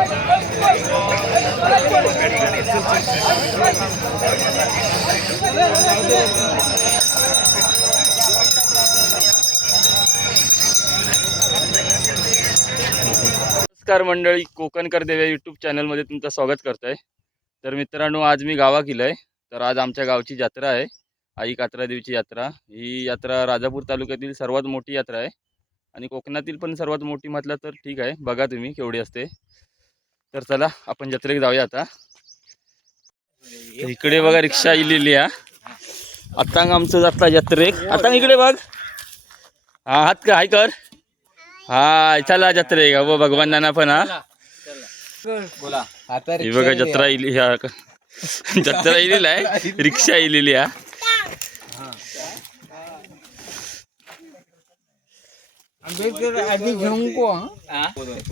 नमस्कार मंडळी, कोकणकर देव यूट्यूब चॅनलमध्ये तुमचं स्वागत करतोय। तर मित्रांनो, आज मी गावा गेलोय। तर आज आमच्या गावची जत्रा आहे, आई कात्रा देवीची यात्रा। ही यात्रा राजापूर तालुक्यातील सर्वात मोठी यात्रा आहे आणि कोकणातील पण सर्वात मोठी म्हटलं तर ठीक आहे। बघा तुम्ही केवढी असते। तर चला आपण जत्रेत जाऊया आता। इकडे बघा रिक्षा इलेली आहे। आता आमचं जाता जत्रेक। आता इकडे बघ, हा हात का हाय कर। हा चला जत्रे गा भगवान नाना पण हा बोला। ही बघा जत्रा इली, जत्रा इलेला आहे, रिक्षा इलेली आहे।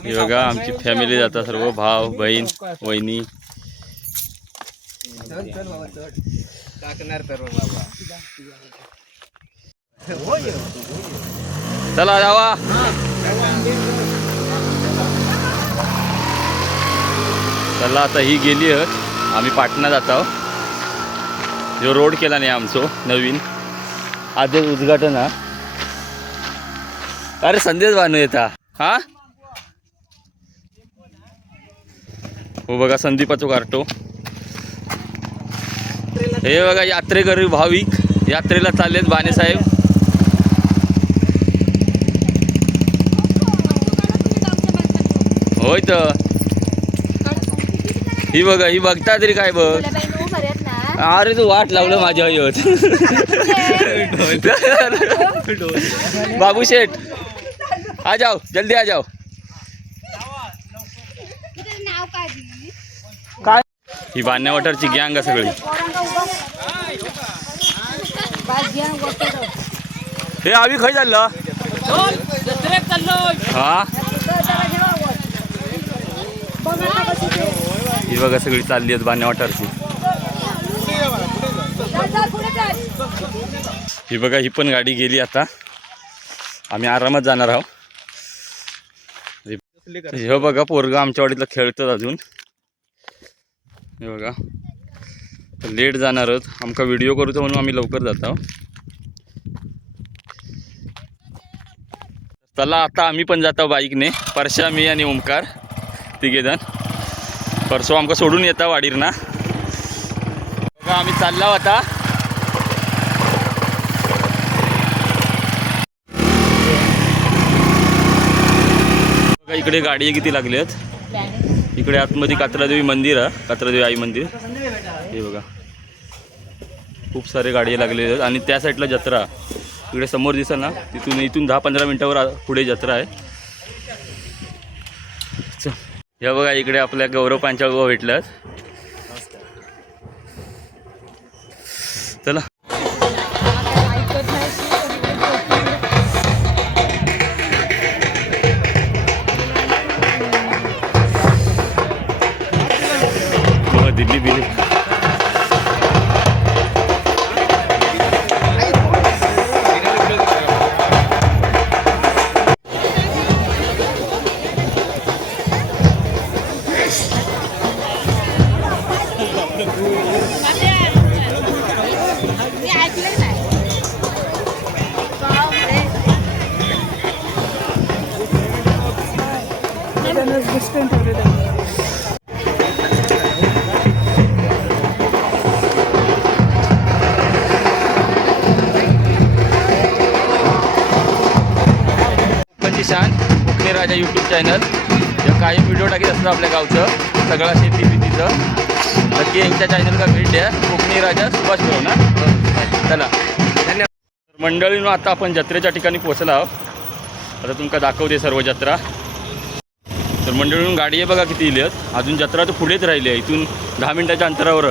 ही बघा आमची फॅमिली जाता, सर्व भाव बहीण वहिनी। चला जावा। चला आता ही गेली आहेत, आम्ही पाटणा जात आहोत। जो रोड केला नाही आमचो नवीन, आधीच उद्घाटन हा। अरे संदेश बानू येता हा। हो बघा संदीपाचो कार्टो। हे बघा यात्रेकरी भाविक यात्रेला चाललेत बाने साहेब। होय तर ही बघा, ही बघता तरी काय बघ। अरे तू वाट लावलं माझ्या होत। बाबू शेठ आ जाओ, जल्दी आ जाओ। काय ही बान्या वॉटरची गँग आहे सगळी। हे आवी खाई चाललं हा। ही बघा सगळी चालली आहेत बान्या वॉटरची। ही बघा ही पण गाडी गेली आता, आम्ही आरामात जाणार आहोत। हे बघा पोरगा आमच्या वाडीतला खेळतात अजून। हे बघा लेट जाणार आहोत, आमका व्हिडिओ करूचा म्हणून आम्ही लवकर जात आहोत। चला आता आम्ही पण जातो बाईकने, परशा मी आणि ओमकार तिघेजण। परसो आमका सोडून येता वाडीर ना। बघा आम्ही चालला आता। बघा इकडे गाडी किती लागली आहेत। इकडे आतमध्ये कात्रादेवी मंदिर आहे, कात्रादेवी आई मंदिर। हे बघा खूप सारे गाडी लागलेले आहेत आणि त्या साईडला जत्रा इकडे समोर दिसेल ना, इथून 10-15 मिनिटावर पुढे जत्रा आहे। हे बघा इकडे आपल्या गौरव पांचाळ भेटल्यात। चला दिल्ली बिल्ली शान कोकणी राजा यूट्यूब चॅनल। या काही व्हिडिओ टाकीत असतं आपल्या गावचं सगळं शेती बितीचं, नक्की यांच्या चॅनलला भेट द्या। कोकणी राजा सुभाष भाऊ ना। चला धन्यवाद मंडळींनो, आता आपण जत्रेच्या ठिकाणी पोहोचला आहोत। आता तुमका दाखवते सर्व जत्रा। तर मंडळींनो गाडी आहे बघा किती इली आहेत, अजून जत्रा तर पुढेच राहिली आहे, इथून 10 मिनिटाच्या अंतरावर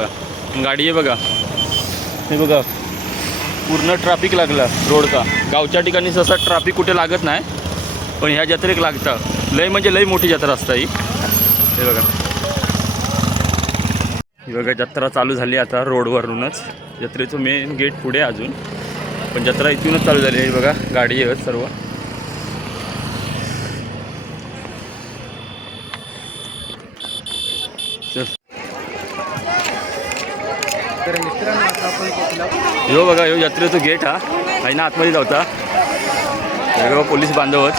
गाडी आहे बघा। हे बघा पूर्ण ट्रॅफिक लागला रोडचा। गावच्या ठिकाणी सहसा ट्रॅफिक कुठे लागत नाही, पण ह्या जत्रेक लागतं। लय म्हणजे लय मोठी जत्रा असता ही। हे बघा ही बघा जत्रा चालू झाली आता रोडवरूनच। जत्रेचं मेन गेट पुढे अजून, पण जत्रा इथूनच चालू झाली आहे। बघा गाडी आहेत सर्व। तर मित्रांनो आता आपण पोहोचलो. यो बघा, यो यात्रेचं गेट हा काही ना आतमध्ये जावता. बघा पोलीस बांधव आहेत.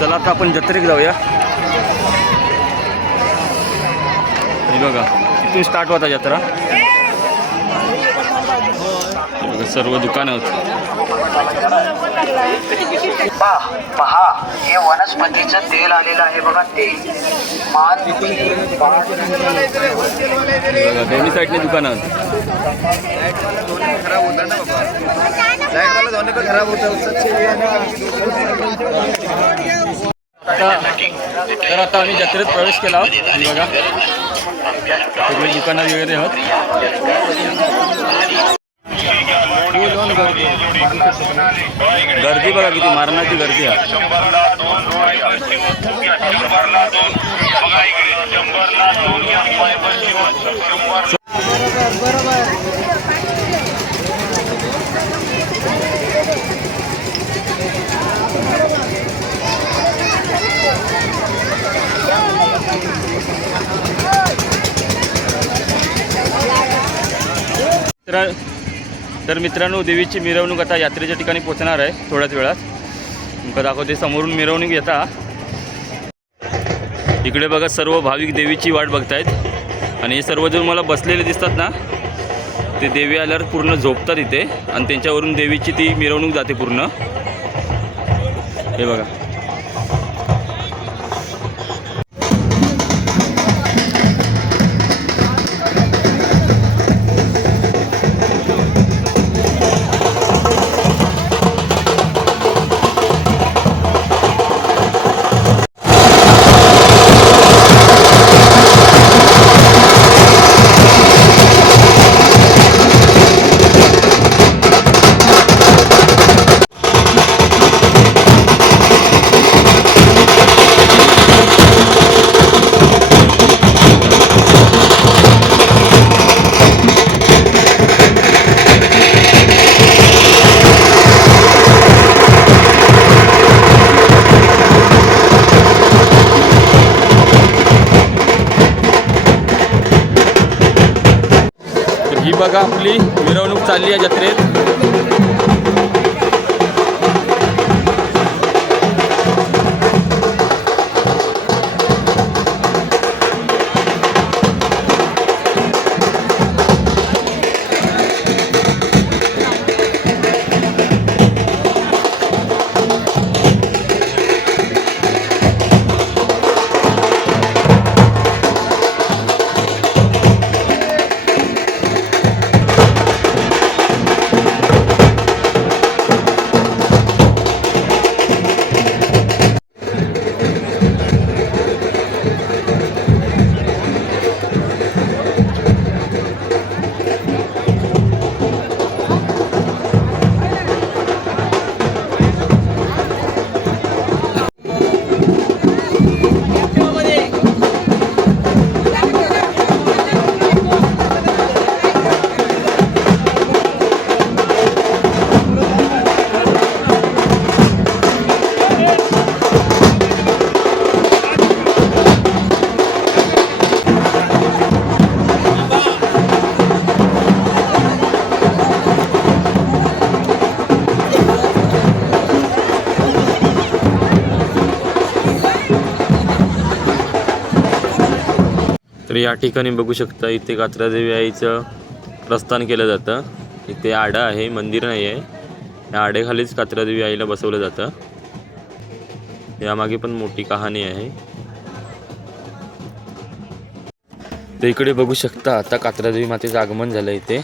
चला आता आपण जत्रेक जाऊया. आणि बघा इथून स्टार्ट होता जत्रा. सर्व दुकानं होती. पहा हे वनस्पतीचं तेल आलेलं आहे बघा. तेल बघा दोन्ही साईडने दुकानं आहेत. खराब होता ना बाबा, लाईट वाला दोन्ही पण खराब होता. तर आता आम्ही जत्रेत प्रवेश केला आहोत. आणि बघा सगळी दुकानं वगैरे आहेत. गर्दी बघा किती मारण्याची गर्दी आहे. तर मित्रांनो, देवीची मिरवणूक आता यात्रेच्या ठिकाणी पोहोचणार आहे थोड्याच वेळात. तुमका दाखवते समोरून मिरवणूक येता. इकडे बघा सर्व भाविक देवीची वाट बघतायत. आणि हे सर्वजण मला बसलेले दिसतात ना, ते देवी आल्यावर पूर्ण झोपतात इथे. आणि त्यांच्यावरून देवीची ती मिरवणूक जाते पूर्ण. हे बघा ही बघा आपली मिरवणूक चालली आहे जत्रेत. तर या ठिकाणी बघू शकता इथे कात्रादेवी आईचं प्रस्थान केलं जातं. इथे आडा आहे, मंदिर नाही आहे. या आडेखालीच कात्रादेवी आईला बसवलं जातं. यामागे पण मोठी कहाणी आहे. तर इकडे बघू शकता आता कात्रादेवी मातेचं आगमन झालं इथे.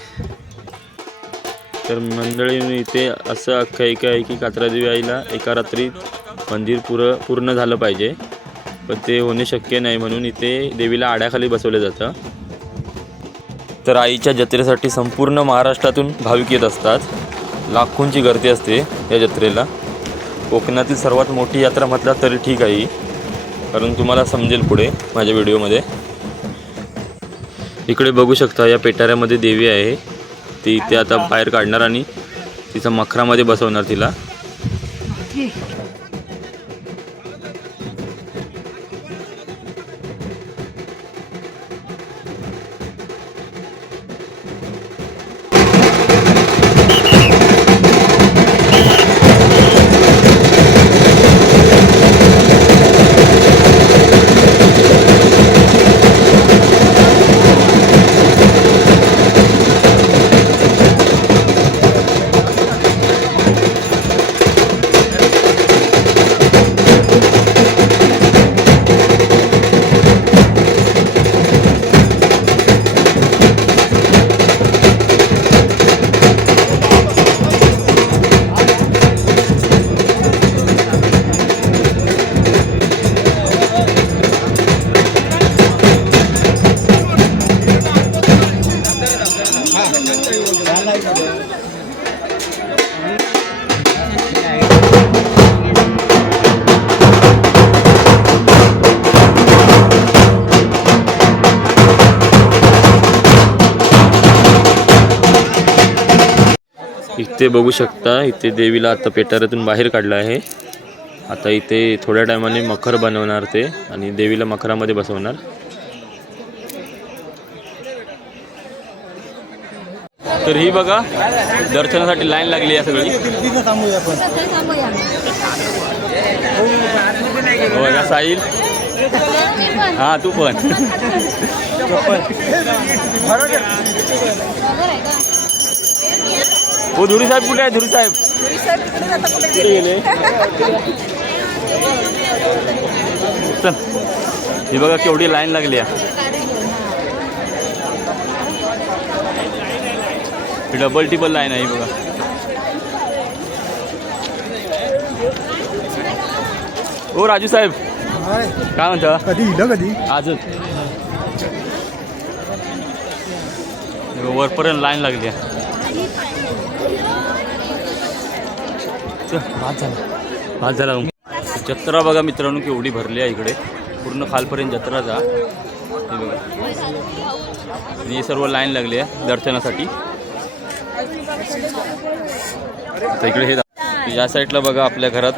तर मंडळी इथे असं आख्यायिका आहे की कात्रादेवी आईला एका रात्रीत मंदिर पूर्ण झालं पाहिजे, पण ते होणे शक्य नाही, म्हणून इथे देवीला आड्याखाली बसवलं जातं. तर आईच्या जत्रेसाठी संपूर्ण महाराष्ट्रातून भाविक येत असतात. लाखोंची गर्दी असते या जत्रेला. कोकणातील सर्वात मोठी यात्रा म्हटलं तरी ठीक आहे, कारण तुम्हाला समजेल पुढे माझ्या व्हिडिओमध्ये. इकडे बघू शकता या पेटाऱ्यामध्ये देवी आहे. ती इथे आता बाहेर काढणार आणि तिचा मखरामध्ये बसवणार तिला. इथे बघू शकता, इथे देवीला आता पेटाऱ्यातून बाहेर काढलं आहे. आता इथे थोड्या टायमाने मखर बनवणार ते आणि देवीला मखरामध्ये बसवणार. तर ही बघा दर्शनासाठी लाईन लागली आहे सगळी. हो बघा साहिल, हा तू पण. हो धुरी साहेब कुठे आहे? धुरी साहेब कुठे गेले? चल, ही बघा केवढी लाईन लागली आहे. डबल टिबल लाईन आहे ही बघा. हो राजू साहेब काय म्हणता? कधी आजच वरपर्यंत लाईन लागली आहे. भात झाला. जत्रा बघा मित्रांनो केवढी भरली आहे इकडे, पूर्ण खालपर्यंत जत्रा जा. हे बघा आणि हे सर्व लाईन लागली आहे दर्शनासाठी. आता इकडे हे या साईडला बघा आपल्या घरात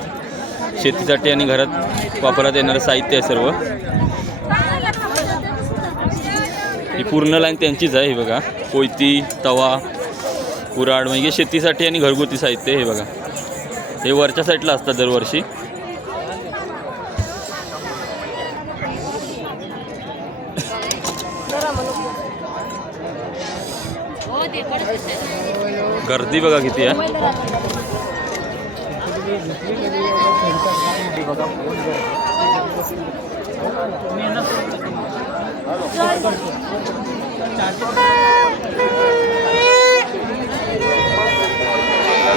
शेतीसाठी आणि घरात वापरात येणारं साहित्य आहे सर्व. ही पूर्ण लाईन त्यांचीच आहे. हे बघा कोयती, तवा, कुऱ्हाड म्हणजे शेतीसाठी आणि घरगुती साहित्य. हे बघा हे वरच्या साईडला असतात दरवर्षी. गर्दी बघा किती आहे.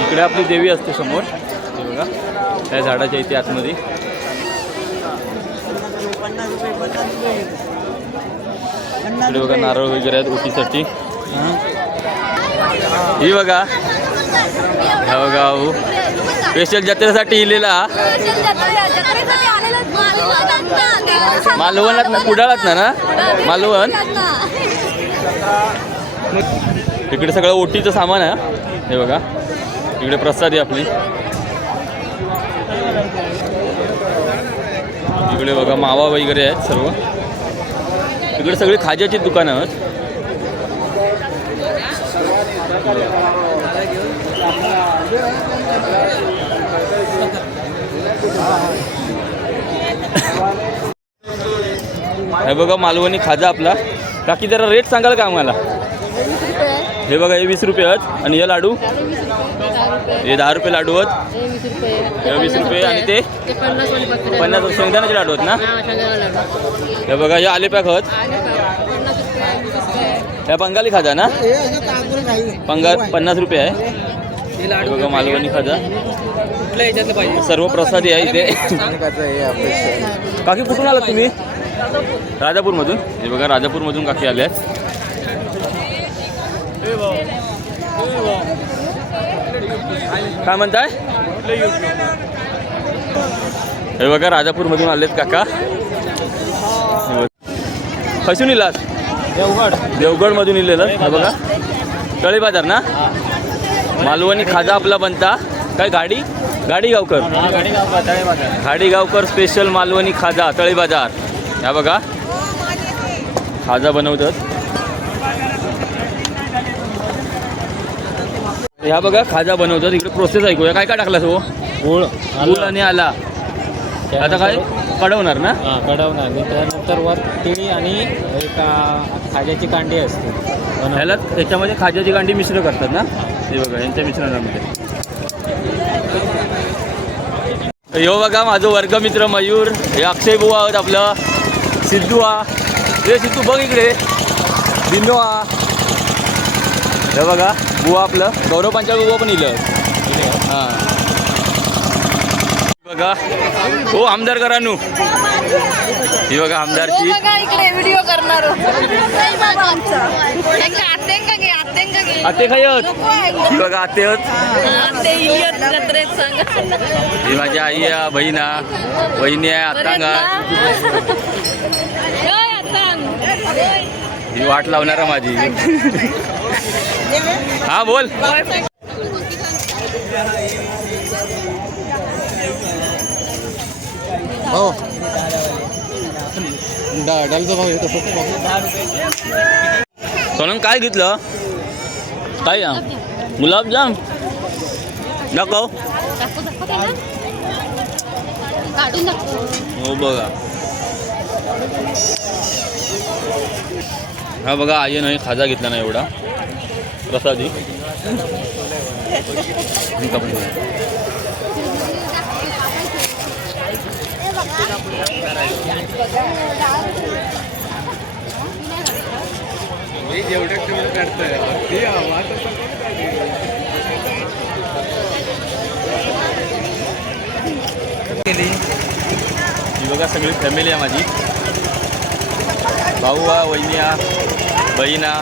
इकडे आपली देवी असते समोर. हे बघा त्या झाडाच्या इथे आतमध्ये. इकडे बघा नारळ वगैरे आहेत ओटीसाठी. ही बघा हा बघा स्पेशल जत्रेसाठी इलेला मालवणात ना, कुडाळात ना मालवण. इकडे सगळं ओटीचं सामान आहे. हे बघा इकडे प्रसाद आहे आपली. इकडे बघा मावा वगैरे आहेत सर्व. इकडे सगळी खाज्याची दुकानं आहेत. हे बघा मालवणी खाजा आपला. काकी जरा रेट सांगाल का आम्हाला? हे बघा हे 20 रुपये आहेत आणि हे लाडू हे 10 रुपये लाडू आहेत. हे 20 रुपये आणि ते 50 शेंगदाण्याचे लाडू आहेत ना. हे बघा हे आले पॅक आहेत. ह्या बंगाली खाजा ना, 50 रुपये आहे. हे बघा मालवणी खाजा सर्व प्रसादी आहे इथे. काकी कुठून आलात तुम्ही? राजापूरमधून. हे बघा राजापूरमधून काकी आले आहेत. काय म्हणताय? हे बघा राजापूरमधून आलेत काका. खसून इलास? देवगडमधून इलेलं. हे बघा तळी बाजार ना. मालवणी खाजा आपला बनता. काय गाडी गाडीगावकर गाडीगावकर स्पेशल मालवणी खाजा तळे बाजार. ह्या बघा खाजा बनवतात. ह्या बघा खाजा बनवतात. इकडे प्रोसेस ऐकूया. काय काय टाकलं हो? गूळ गूळ आणि आला. आता काय कडवणार ना? हां कडवणार आणि त्यानंतर वर तिळी आणि एक खाज्याची कांडी असते ह्याला त्याच्यामध्ये खाज्याची कांडी मिश्र करतात ना? हे बघा यांच्या मिश्रणामध्ये. ह्यो बघा माझं वर्गमित्र मयूर. हे अक्षय बुवा आहोत. आपलं सिद्धू हा. हे सिद्धू बघ इकडे. बिंदू हा. हे बघा बुवा आपलं गौरव पांचाळ बुवा पण इलं. हां बघा हो आमदार करानू. ही बघा आमदारची इकडे व्हिडिओ करणार आते खायत. ही बघा आते आहेत. ही माझी आई आहे. बहीण आहे. बहिणी आहे. आतांगा ही वाट लावणार माझी. हा बोल. हो डालचा भाव येतो सोनम काय घेतलं? काय गुलाबजाम दाखव. हो बघा. हा बघा आई नाही खाजा घेतला नाही एवढा प्रसादी. ही बघा सगळी फॅमिली आहे माझी. भाऊ आहे. वहिनी आहे. बहीण आहे.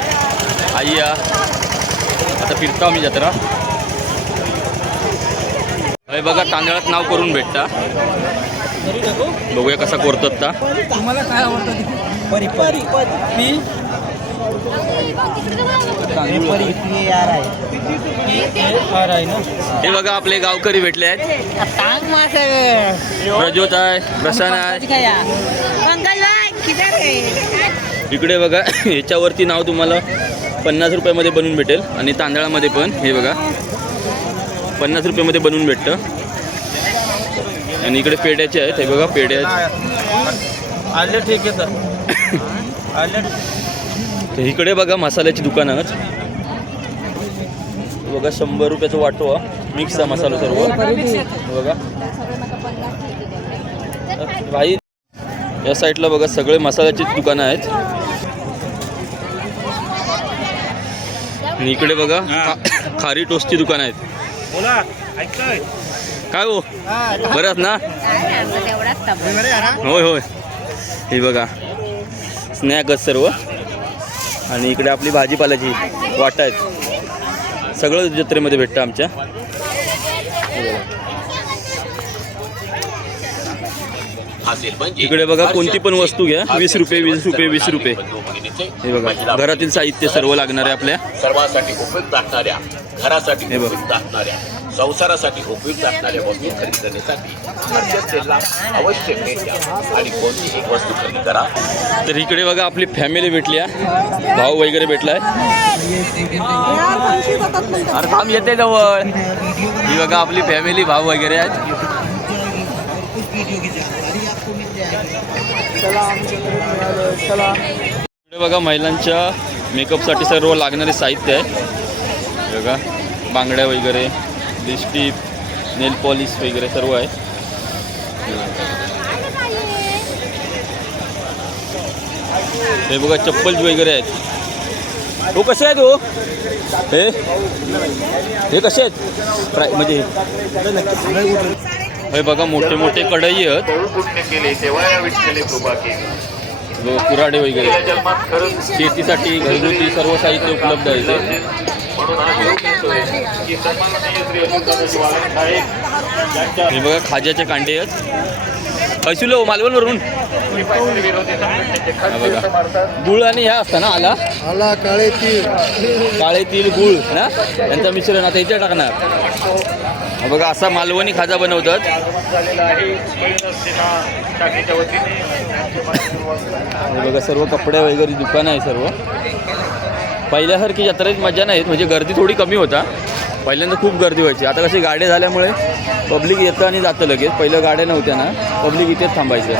आई आहे. आता फिरतो आम्ही जत्रा. हे बघा तांदळात नाव करून भेटता. बघूया कसा करतात ता. तुम्हाला काय आवडतं? परी परी पी हे बघा आपले गावकरी भेटले आहेत. प्रज्योत आहे. प्रसन्न आहे. इकडे बघा ह्याच्यावरती नाव तुम्हाला 50 रुपयामध्ये बनवून भेटेल. आणि तांदळामध्ये पण हे बघा 50 रुपयामध्ये बनवून भेटतं. आणि इकडे पेड्याचे आहेत. हे बघा पेढे आहेत. आले ठीक आहे सर. तर इकडे बघा मसाल्याची दुकानं आहेत. बघा 100 रुपयाचं वाटो मिक्स आहे मसाला सर्व. बघा भाई या साईडला बघा सगळे मसाल्याची दुकानं आहेत. आणि इकडे बघा खारी टोस्टची दुकानं आहेत. काय हो बरंच ना? होय होय. हे बघा स्नॅक आहेत सर्व. आणि इकडे आपली भाजीपाल्याची वाटा आहेत. सगळं जत्रेमध्ये भेटतं आमच्या. इकडे बघा कोणती पण वस्तू घ्या 20 रुपये 20 रुपये 20 रुपये. हे बघा घरातील साहित्य सर्व लागणार आहे आपल्या. सर्वांसाठी उपयुक्त असणाऱ्या, घरासाठी उपयुक्त असणाऱ्या, संसारासाठी उपयुक्त असणाऱ्या वस्तू खरेदी करण्यासाठी मध्यस्थेला अवश्य भेट द्या आणि कोणतीही वस्तू खरेदी करा. तर इकडे बघा आपली फॅमिली भेटली आहे. भाऊ वगैरे भेटलाय. अरे थांब येते जवळ. ही बघा आपली फॅमिली भाऊ वगैरे आहेत. इकडे बघा महिलांच्या मेकअपसाठी सर्व लागणारे साहित्य आहे. बघा बांगड्या वगैरे लिपस्टिक नेल पॉलिश वगैरे सर्व आहे. हे बघा चप्पल वगैरे आहेत. हो कसे आहेत हो? हे कसे आहेत म्हणजे? हे बघा मोठे मोठे कढई आहेत. कुऱ्हाडे वगैरे शेतीसाठी घरगुती सर्व साहित्य उपलब्ध आहे. हे बघा खाज्याचे कांडे आहेत. ऐसुलो मालवणवरून हा बघा गुळ आणि ह्या असतं ना आला आला काळे तीळ काळे तिल गुळ ना यांचं मिश्रण आता इथे टाकणार. हा बघा असा मालवणी खाजा बनवतात. हे बघा सर्व कपडे वगैरे दुकानं आहे सर्व. पहिल्यासारखी जत्रेत मजा नाहीत म्हणजे गर्दी थोडी कमी होता. पहिल्यांदा खूप गर्दी व्हायची. आता कशी गाड्या झाल्यामुळे पब्लिक येतं आणि जातं लगेच. पहिलं गाड्या नव्हत्या ना पब्लिक इथेच थांबायचं.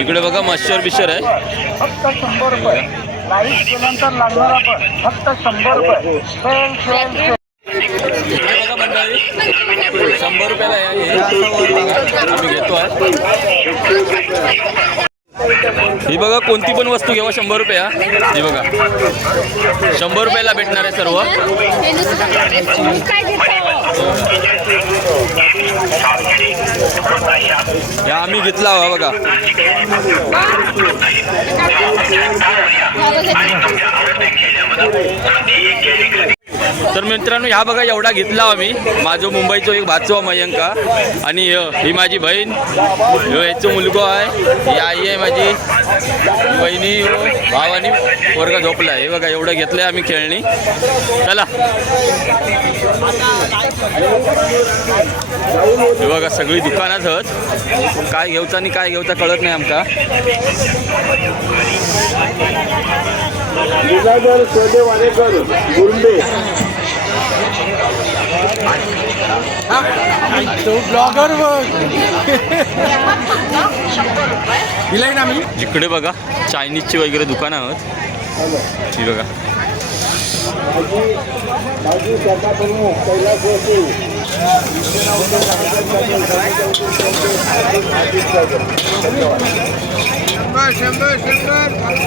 इकडे बघा मच्छर बिश्चर आहे. फक्त 100 रुपये लाईट केल्यानंतर लागणारा पण फक्त 100 रुपये इकडे बघा मंडळी 100 रुपयाला आहे हे. आम्ही घेतो आहे. ही बघा कोणती पण वस्तू घेवा 100 रुपया. ही बघा 100 रुपयाला भेटणार आहे सर्व. या आम्ही घेतला हवा बघा. तर मित्रांनो ह्या बघा एवढा घेतला आम्ही. माझो मुंबईचो एक भाचो मयंका आणि ही माझी बहीण ह्याचं मुलगो आहे. ही आई आहे माझी बहिणी भाव आणि वर्ग झोपला आहे. हे बघा एवढं घेतलंय आम्ही खेळणी. चला हे बघा सगळी दुकानातच काय घेऊचा आणि काय घेऊचा कळत नाही आमका. ब्लॉगर दिलाय ना मी. इकडे बघा चायनीजची वगैरे दुकानं आहेत. ही बघा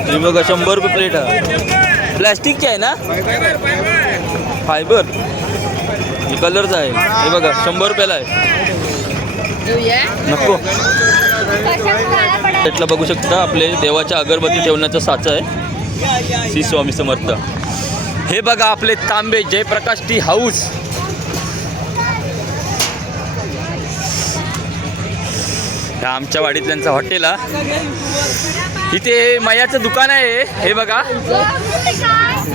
ही बघा 100 रुपये प्लेट आहे. प्लॅस्टिकची आहे ना फायबर. ही कलरचा आहे. हे बघा 100 रुपयाला आहे. नको प्लेटला बघू शकता आपले देवाच्या अगरबत्ती ठेवण्याचं साचं आहे. श्री स्वामी समर्थ. हे बघा आपले तांबे जयप्रकाश टी हाऊस. आमच्या वाडीतल्यांचा हॉटेल इथे मयाचं दुकान आहे. हे बघा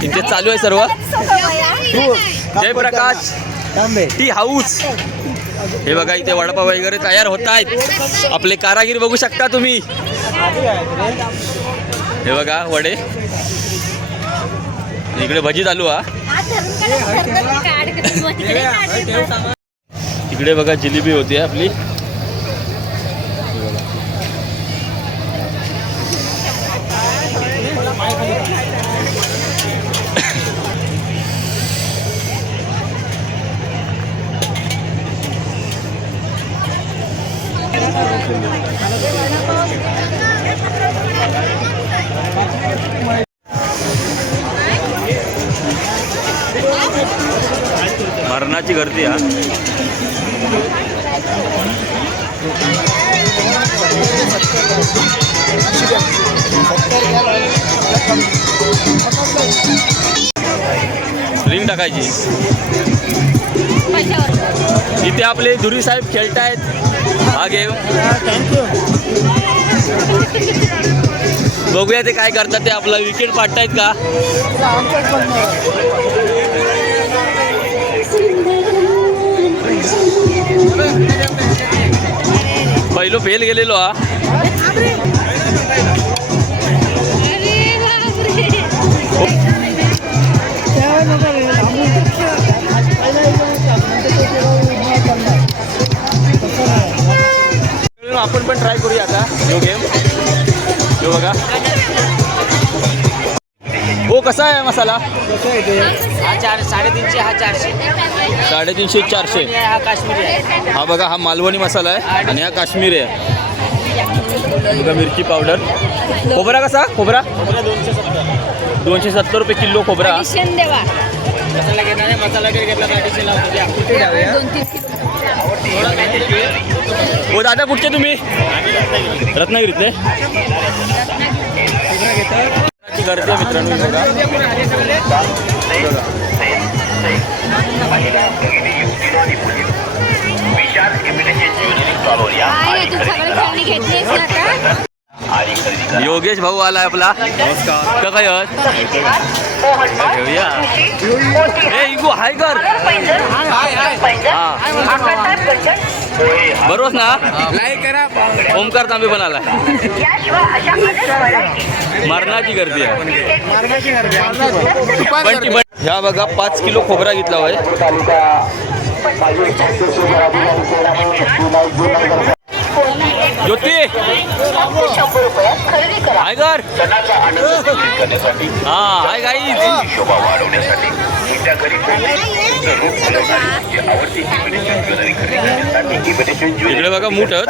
इथे चालू आहे सर्व. Jayprakash tea house. हे बघा इथे वडापाव वगैरे तयार होत आहेत. आपले कारागीर बघू शकता तुम्ही. हे बघा वडे. इकडे भजी चालू इकडे बघा जिलेबी होती आपली. मरणाची गर्दी हा. रिंग टाकायची. इथे आपले धुरी साहेब खेळतायत हा गेम. बघूया ते काय करतात. ते आपला विकेट पाडतायत का. पहिलो फेल गेलेलो हा. आपण पण ट्राय करूया आता यो गेम. यो बघा हो कसा आहे मसाला. हा 350 हा 400. 350 400. हा काश्मीरी आहे. हा बघा हा मालवणी मसाला आहे आणि हा काश्मीरी आहे. बघा मिरची पावडर. खोबरा कसा खोबरा 270 रुपये किलो खोबरा. मसाला घेणार आहे. मसाला घेतला गाडीचे लावतो द्या. हो दादा कुठचे तुम्ही रत्नागिरीतले. गर्दी आहे मित्रांनो. चालवून या काय तू सगळी खेळणी घेतलीस ना का? आणि खरेदी करा. योगेश भाऊ आलाय आपला. नमस्कार. काय घेऊया. ए इगो हाय कर. बरोबर ना. लाईक करा. ओमकार तांबे पण आलाय. मरणाची गर्दी आहे. बंटी बंटी. ह्या बघा 5 किलो खोबरा घेतला होय. ज्योती हाय कर. सणाचा आनंद साजरा करण्यासाठी हा हाय गाईज. शोभा वाढवण्यासाठी तुमच्या घरी तुमचं रूप फुलवणारी तुमची आवडती इमिटेशन ज्वेलरी खरेदी करण्यासाठी इमिटेशन इकडे ज्वेलरी बघा मूठच.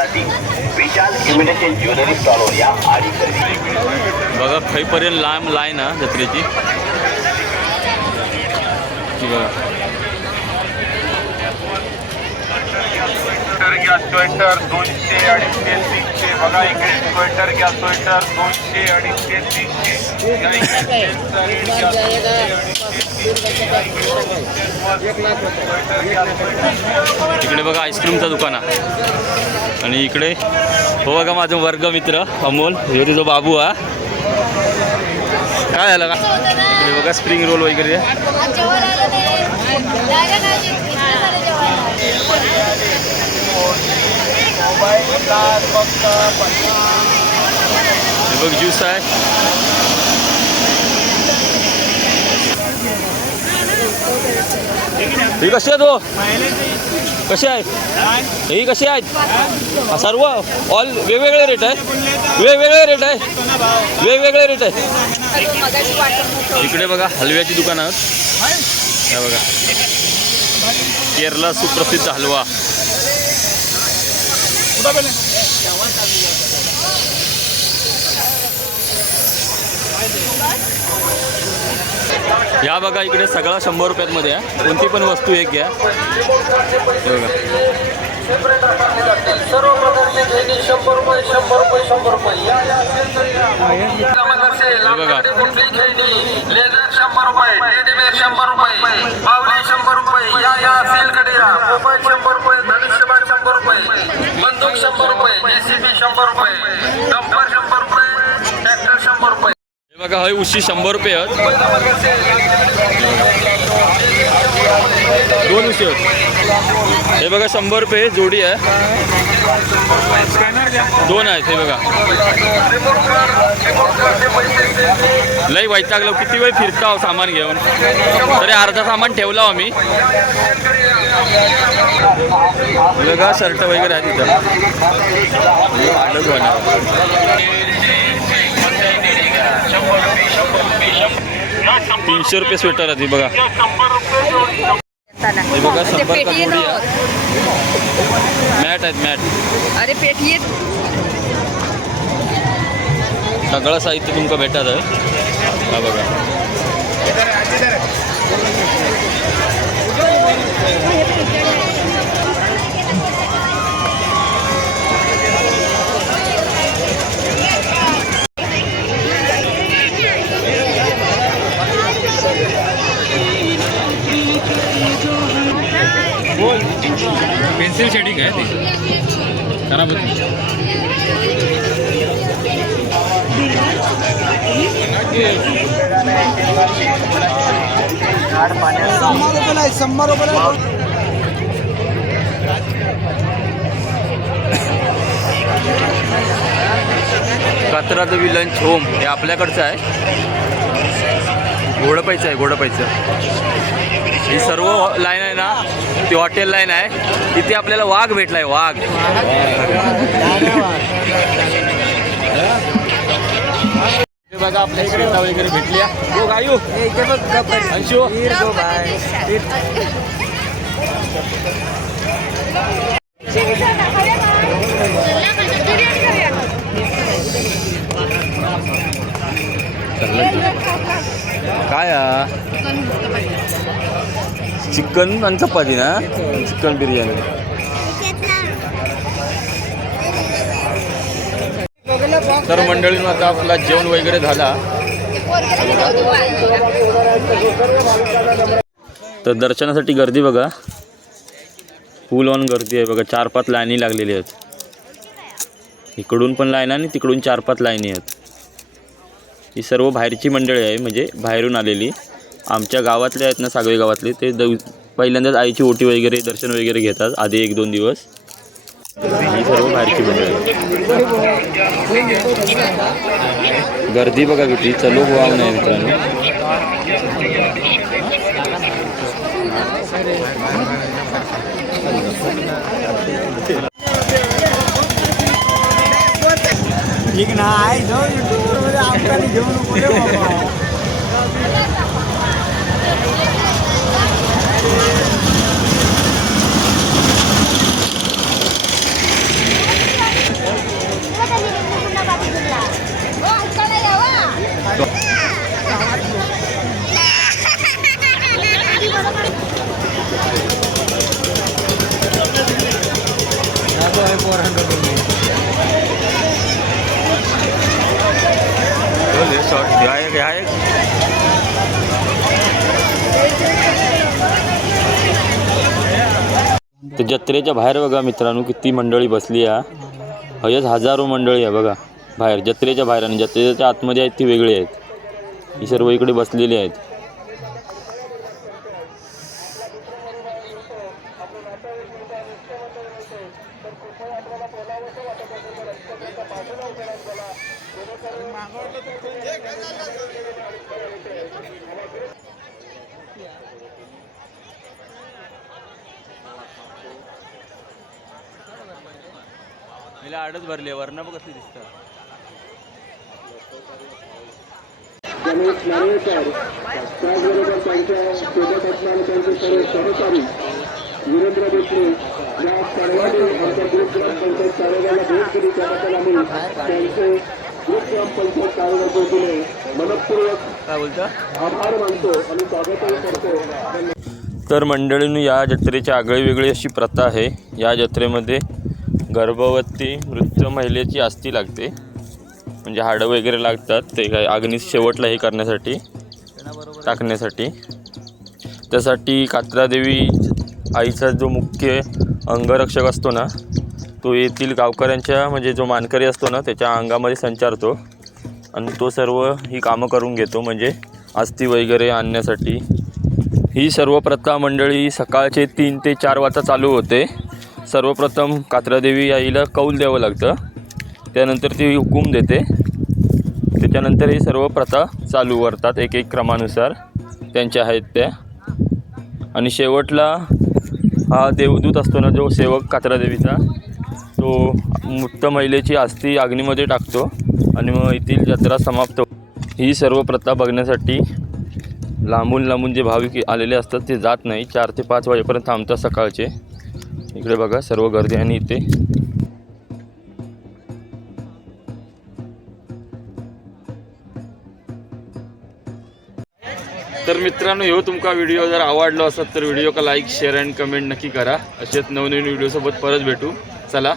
विशाल इमिटेशन ज्वेलरी चालवून या आणि खरेदी बघा खैपर्यंत लांब लाईन ना जत्रेची. ती बघा. स्वेटर घ्या स्वेटर 200 250 300 बघा इकडे स्वेटर घ्या स्वेटर 200 250 300 या इकडे स्वेटर घ्या 200 250 इकडे बघा आईस्क्रीमचं दुकान आहे. आणि इकडे हो बघा माझं वर्गमित्र अमोल हे तुझा बाबू हा. काय झालं का इकडे बघा स्प्रिंग रोल वगैरे. हे बघ ज्यूस आहे. हे कसे आहेत हो. कसे आहेत हे कसे आहेत सर्व ऑल वेगवेगळे रेट आहे. वेगवेगळे रेट आहे. वेगवेगळे रेट आहे. इकडे बघा हलव्याची दुकानं आहेत. हे बघा केरला सुप्रसिद्ध हलवा. या बघा इकडे सगळा 100 रुपयांमध्ये आहे. कोणती पण वस्तू एक घ्या. हे बघा हे बघा लेझर 100 रुपये टेडीबेअर 100 रुपये बावली 100 रुपये या सेलकडे या मोबाईल 100 रुपये धनुष्यबाण 100 रुपये बंदूक 100 रुपये जेसीबी 100 रुपये डंपर 100 रुपये ट्रॅक्टर 100 रुपये. हे बघा हे उशी 100 रुपये आहेत. दोन उशी आहेत. हे बघा 100 रुपये जोडी आहे. दोन आहेत. हे बघा लई वैतागलो. किती वेळ फिरता सामान घेऊन तरी अर्धा सामान ठेवला आम्ही. बघा शर्ट वगैरे आहे तिथं. आलंच होणार. 300 रुपये स्वेटर आहे बघा. हे बघा 100 का जोडी आहे. मॅट आहेत मॅट. अरे पेटी सगळं साहित्य तुमका भेटत आहे. हा बघा पेन्सिल शेडिंग आहे ती खराब होती. कात्रादेवी लंच होम हे आपल्याकडचं आहे. घोडपाईचं आहे. घोडपाईचं ही सर्व लाईन आहे ना ती हॉटेल लाईन आहे. तिथे आपल्याला वाघ भेटलाय. वाघ बघा आपल्या श्वेता वगैरे भेटली. हो गायू अंशू काय चिकन आणि चपाती ना. चिकन बिर्याणी. तर मंडळीनं आता आपला जेवण वगैरे झाला. तर दर्शनासाठी गर्दी बघा फुल ऑन गर्दी आहे बघा. 4-5 लाईनी लागलेली आहेत. इकडून पण लाईन आणि तिकडून 4-5 लाईनी आहेत. ही सर्व बाहेरची मंडळी आहे, म्हणजे बाहेरून आलेली. आमच्या गावातले आहेत ना, सागवे गावातले, ते पहिल्यांदाच आईची ओटी वगैरे दर्शन वगैरे घेतात आधी 1-2 दिवस. ही सर्व बाहेरची मंडळी आहे. गर्दी बघा किती, चलो वाव नाही मित्रांनो. ठीक नाही जाऊ युट्यूबमध्ये आपल्याला घेऊ नको रे बाबा. तर जत्रेच्या बाहेर बघा मित्रांनो किती मंडळी बसली आहे. हयच हजारो मंडळी आहे बघा बाहेर, जत्रेच्या बाहेर. आणि जत्रेच्या आतमध्ये आहेत ती वेगळी आहेत. ही सर्व इकडे बसलेली आहेत. हिला आडच भरली, वर्ण बघ कसली दिसतं. वीरेंद्र देशमुख या सर्वांनी आमच्या ग्रुप ग्रामपंचायत कार्यालयाला भेट दिली. त्याबद्दल आम्ही त्यांचे ग्रुप ग्रामपंचायत कार्यालयाने मनपूर्वक काय बोलता आभार मानतो आणि स्वागतही करतो. तर मंडळींनी या जत्रेची आगळी वेगळी अशी प्रथा आहे. या जत्रेमध्ये गर्भवती मृत महिलेची आस्ती लागते, म्हणजे हाडं वगैरे लागतात ते काय अग्नी शेवटला हे करण्यासाठी, टाकण्यासाठी. त्यासाठी कात्रादेवी आईचा जो मुख्य अंगरक्षक असतो ना, तो येथील गावकऱ्यांच्या म्हणजे जो मानकरी असतो ना त्याच्या अंगामध्ये संचारतो आणि तो सर्व ही कामं करून घेतो, म्हणजे आस्ती वगैरे आणण्यासाठी. ही सर्व प्रथा मंडळी सकाळचे 3 ते 4 वाजता चालू होते. सर्वप्रथम कात्रादेवी आईला कौल द्यावं लागतं, त्यानंतर ती हुकूम देते. त्याच्यानंतर ही सर्व प्रथा चालू करतात एक क्रमानुसार त्यांच्या आहेत त्या. आणि शेवटला हा देवदूत असतो ना, जो सेवक कात्रादेवीचा, तो मृत महिलेची आस्ती अग्नीमध्ये टाकतो आणि मग येथील जत्रा समाप्त. ही सर्व प्रथा बघण्यासाठी लांबून लांबून जे भाविक आलेले असतात ते जात नाही. 4 ते 5 वाजेपर्यंत थांबतात सकाळचे. इकडे बघा सर्व गर्दी आणि इथे तर मित्रांनो, ह्यो तुमका व्हिडिओ जर आवडलो असेल तर व्हिडिओ का लाईक, शेअर अँड कमेंट नक्की करा. असेच नवनवीन व्हिडिओसोबत परत भेटू. चला.